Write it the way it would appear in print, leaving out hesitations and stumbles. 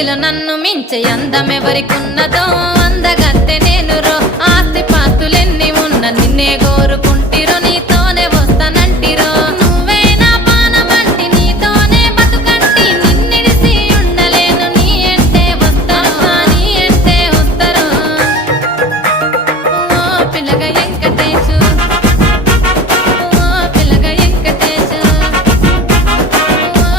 జగతిలో నన్ను మించే అందమెవరికున్నదో అందగత్తె నేను రో ఆస్తి పాస్తులెన్ని ఉన్న నిన్నే కోరుకుంటా